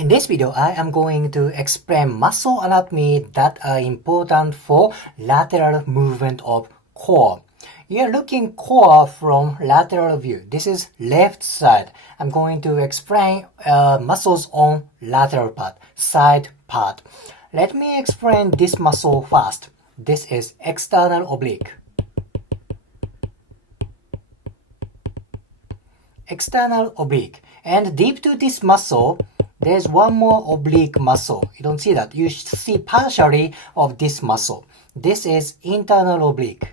In this video, I am going to explain muscle anatomy that are important for lateral movement of core. You're looking core from lateral view. This is left side. I'm going to explain muscles on lateral part, side part. Let me explain this muscle first. This is external oblique. External oblique. And deep to this muscle, there's one more oblique muscle. You don't see that. You see partially of this muscle. This is internal oblique.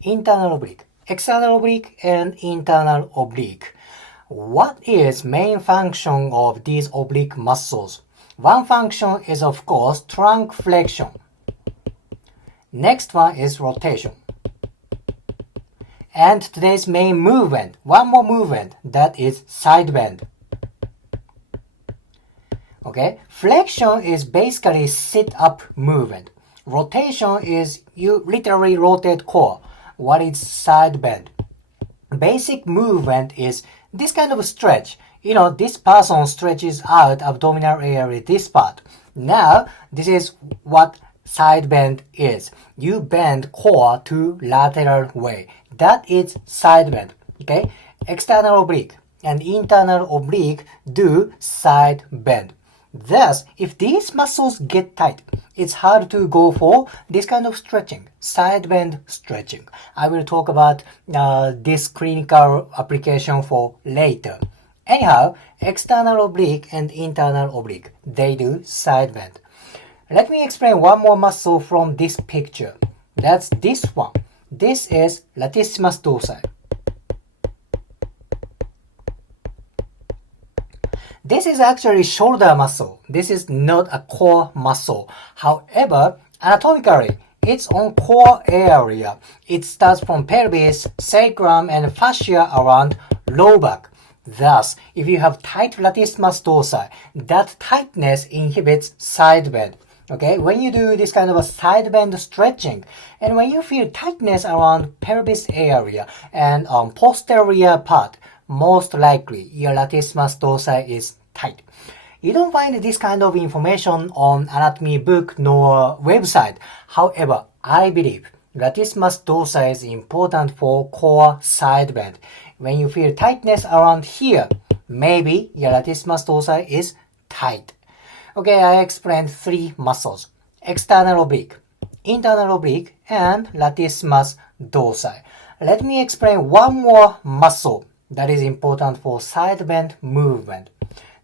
Internal oblique. External oblique and internal oblique. What is main function of these oblique muscles? One function is of course trunk flexion. Next one is rotation. And today's main movement, one more movement, that is side bend. Okay, flexion is basically sit-up movement. Rotation is you literally rotate core. What is side bend? Basic movement is this kind of stretch. You know, this person stretches out abdominal area, this part. Now, this is what side bend is. You bend core to lateral way. That is side bend. Okay? External oblique and internal oblique do side bend. Thus, if these muscles get tight, it's hard to go for this kind of stretching, side bend stretching. I will talk about this clinical application for later. Anyhow, external oblique and internal oblique, they do side bend. Let me explain one more muscle from this picture. That's this one. This is latissimus dorsi. This is actually shoulder muscle. This is not a core muscle. However, anatomically, it's on core area. It starts from pelvis, sacrum, and fascia around low back. Thus, if you have tight latissimus dorsi, that tightness inhibits side bend. Okay, when you do this kind of a side bend stretching, and when you feel tightness around pelvis area and on posterior part, most likely your latissimus dorsi is tight. You don't find this kind of information on anatomy book nor website. However, I believe latissimus dorsi is important for core side bend. When you feel tightness around here, maybe your latissimus dorsi is tight. Okay, I explained three muscles. External oblique, internal oblique, and latissimus dorsi. Let me explain one more muscle that is important for side bend movement.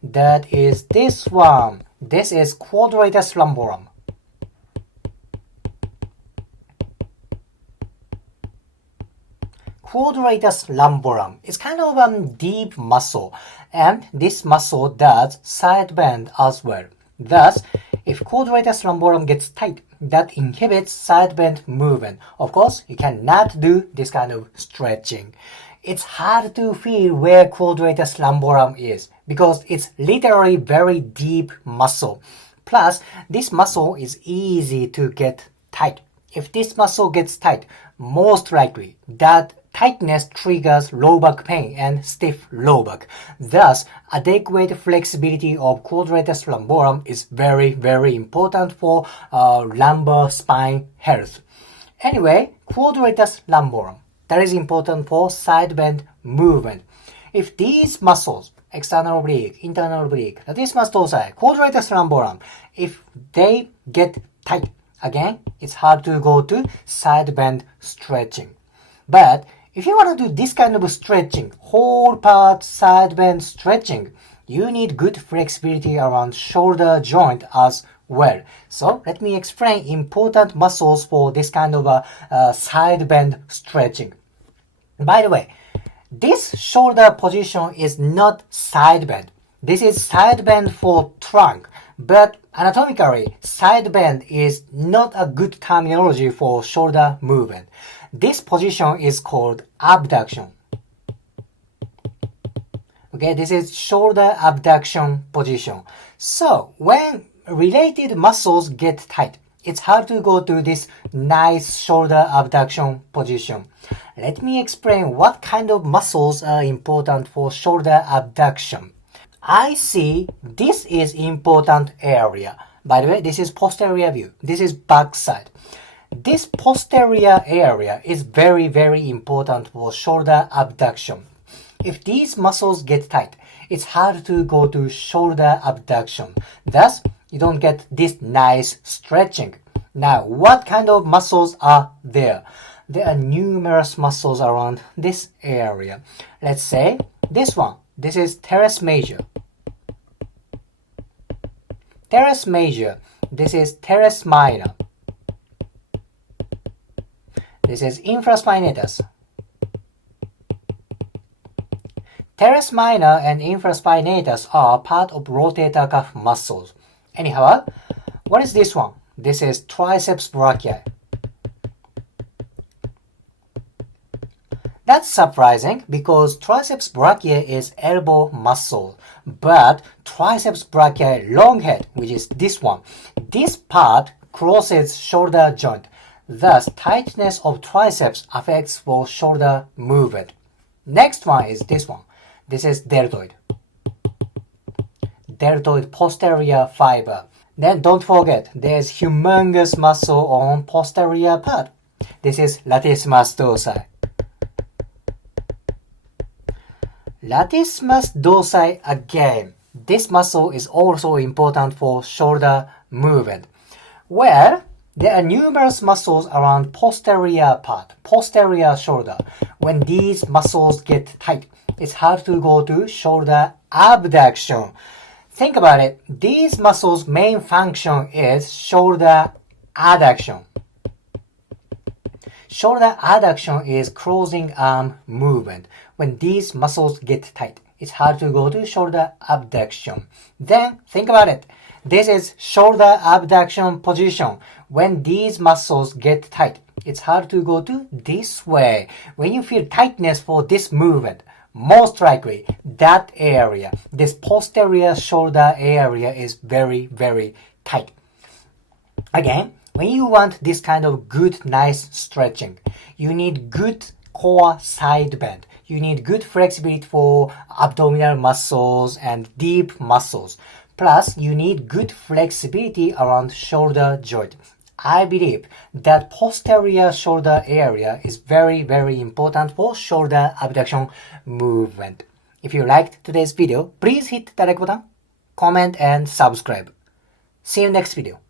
That is this one. This is quadratus lumborum. Quadratus lumborum is kind of a deep muscle, and this muscle does side bend as well. Thus, if quadratus lumborum gets tight, that inhibits side bend movement. Of course, you cannot do this kind of stretching. It's hard to feel where quadratus lumborum is because it's literally very deep muscle. Plus, this muscle is easy to get tight. If this muscle gets tight, most likely that tightness triggers low back pain and stiff low back. Thus, adequate flexibility of quadratus lumborum is very, very important for lumbar spine health. Anyway, quadratus lumborum, that is important for side bend movement. If these muscles, external oblique, internal oblique, latissimus dorsi, quadratus lumborum, if they get tight, again, it's hard to go to side bend stretching. But if you want to do this kind of stretching, whole part side bend stretching, you need good flexibility around shoulder joint as well. So let me explain important muscles for this kind of a side bend stretching. By the way, this shoulder position is not side bend. This is side bend for trunk. But anatomically, side bend is not a good terminology for shoulder movement. This position is called abduction. Okay, this is shoulder abduction position. So, when related muscles get tight, it's hard to go to this nice shoulder abduction position. Let me explain what kind of muscles are important for shoulder abduction. I see this is important area. By the way, this is posterior view. This is back side. This posterior area is very, very important for shoulder abduction. If these muscles get tight, it's hard to go to shoulder abduction. Thus, you don't get this nice stretching. Now, what kind of muscles are there? There are numerous muscles around this area. Let's say this one. This is teres major. Teres major. This is teres minor. This is infraspinatus. Teres minor and infraspinatus are part of rotator cuff muscles. Anyhow, what is this one? This is triceps brachii. That's surprising because triceps brachii is elbow muscle, but triceps brachii long head, which is this one, this part crosses shoulder joint. Thus, tightness of triceps affects for shoulder movement. Next one is this one. This is deltoid. Deltoid posterior fiber. Then don't forget, there's humongous muscle on posterior part. This is latissimus dorsi. Latissimus dorsi again. This muscle is also important for shoulder movement. Well, there are numerous muscles around posterior part, posterior shoulder. When these muscles get tight, it's hard to go to shoulder abduction. Think about it. These muscles' main function is shoulder adduction. Shoulder adduction is closing arm movement. When these muscles get tight, it's hard to go to shoulder abduction. Then think about it. This is shoulder abduction position. When these muscles get tight, it's hard to go to this way. When you feel tightness for this movement, most likely that area, this posterior shoulder area is very, very tight. Again, when you want this kind of good, nice stretching, you need good core side bend. You need good flexibility for abdominal muscles and deep muscles. Plus, you need good flexibility around shoulder joint. I believe that posterior shoulder area is very, very important for shoulder abduction movement. If you liked today's video, please hit the like button, comment and subscribe. See you next video.